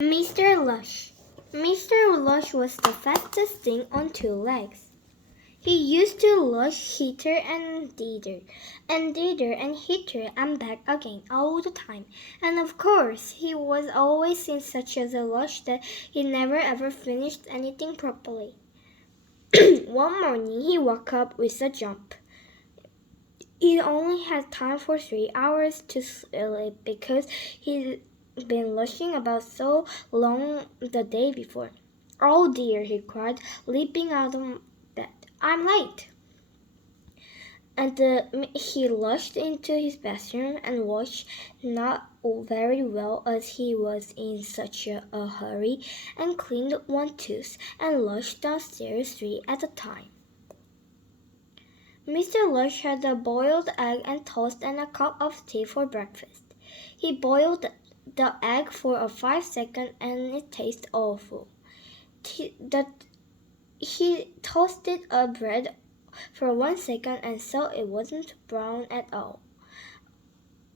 Mr. Lush. Mr. Lush was the fastest thing on two legs. He used to lush hither and thither and hither and back again all the time. And of course, he was always in such a lush that he never ever finished anything properly. One morning, he woke up with a jump. He only had time for 3 hours to sleep because he'd been lushing about so long the day before. Oh dear, he cried, leaping out of bed. I'm late. And he rushed into his bathroom and washed not very well as he was in such a hurry, and cleaned one tooth and rushed downstairs 3 at a time. Mr. Lush had a boiled egg and toast and a cup of tea for breakfast. He boiled the egg for 5 seconds and it tasted awful. He toasted a bread for 1 second and so it wasn't brown at all.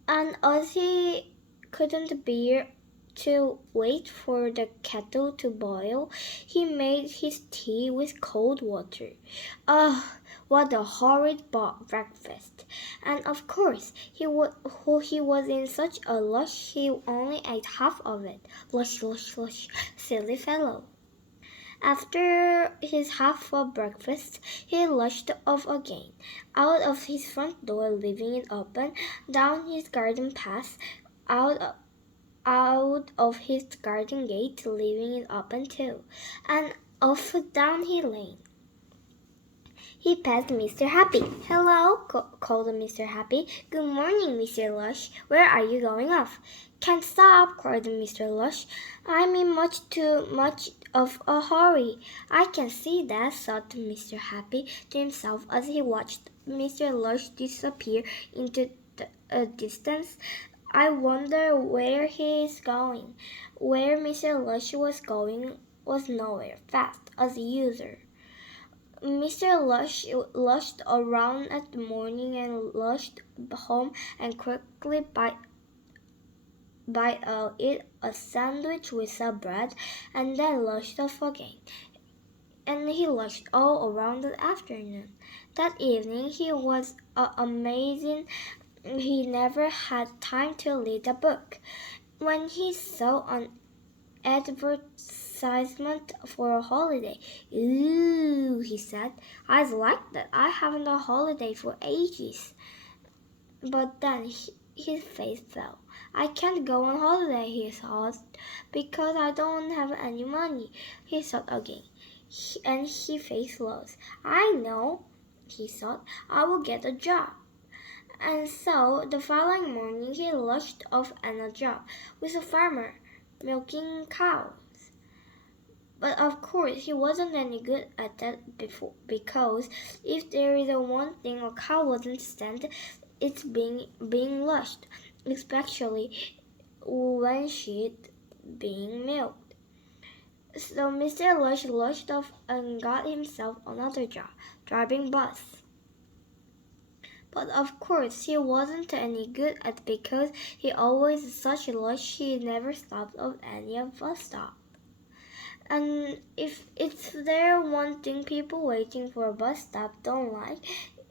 And as he couldn't bear to wait for the kettle to boil, he made his tea with cold water. Ah, what a horrid breakfast! And of course, he was in such a rush he only ate half of it. Lush, lush, lush, silly fellow. After his half of breakfast, he rushed off again, out of his front door, leaving it open, down his garden path, out of his garden gate, leaving it open too, and off down his lane. He passed Mr. Happy. Hello, called Mr. Happy. Good morning, Mr. Lush. Where are you going off? Can't stop, cried Mr. Lush. I'm in much too much of a hurry. I can see that, thought Mr. Happy to himself as he watched Mr. Lush disappear into the distance. I wonder where he is going. Where Mr. Lush was going was nowhere, fast as usual. Mr. Lush lushed around at the morning and lushed home and quickly ate a sandwich with some bread and then lushed off again. And he lushed all around the afternoon. That evening he was amazing. He never had time to read a book. When he saw an advertisement for a holiday. Ooh, he said, I'd like that. I haven't a holiday for ages. But then his face fell. I can't go on holiday, he thought, because I don't have any money. He thought again, and his face rose. I know, he thought, I will get a job. And so the following morning he rushed off on a job with a farmer, milking cows. But of course he wasn't any good at that before, because if there is one thing a cow wouldn't stand, it's being lushed, especially when she's being milked. So Mr. Lush lushed off and got himself another job, driving bus. But of course he wasn't any good at because he always such a rush he never stopped at any of bus stop. And if it's there one thing people waiting for a bus stop don't like,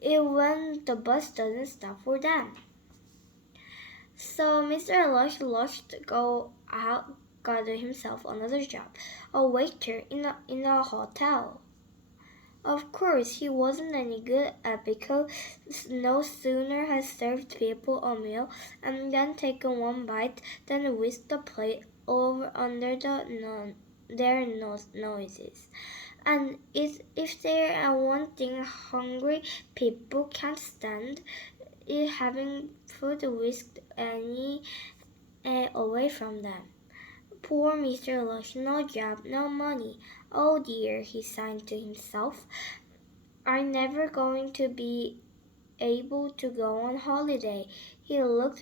it when the bus doesn't stop for them. So Mr. Lush rushed go out, got himself another job, a waiter in a hotel. Of course, he wasn't any good at because no sooner had served people a meal and then taken one bite than whisked the plate over under their noses. And if there are one thing hungry people can't stand, it having food whisked away from them. Poor Mr. Lush, no job, no money. Oh dear, he sighed to himself. I'm never going to be able to go on holiday. He looked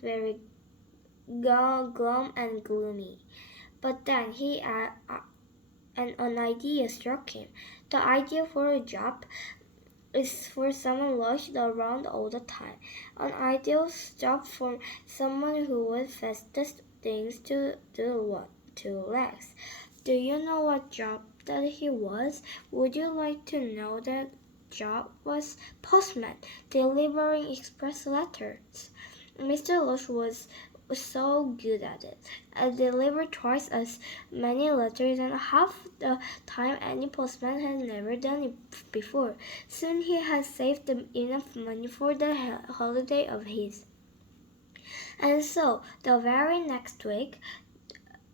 very glum and gloomy. But then an idea struck him. The idea for a job is for someone rushed around all the time. An ideal job for someone who was fastest things to do to relax. Do you know what job that he was? Would you like to know that job was postman, delivering express letters. Mr. Lush was so good at it. I delivered twice as many letters and half the time any postman had never done it before. Soon he had saved enough money for the holiday of his. And so, the very next week,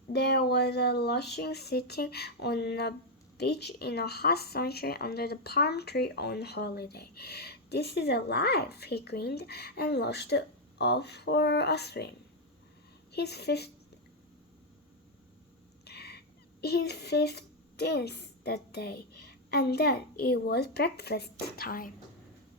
there was a Lushing sitting on a beach in the hot sunshine under the palm tree on holiday. This is alive, he grinned and launched off for a swim. His 15th that day, and then it was breakfast time.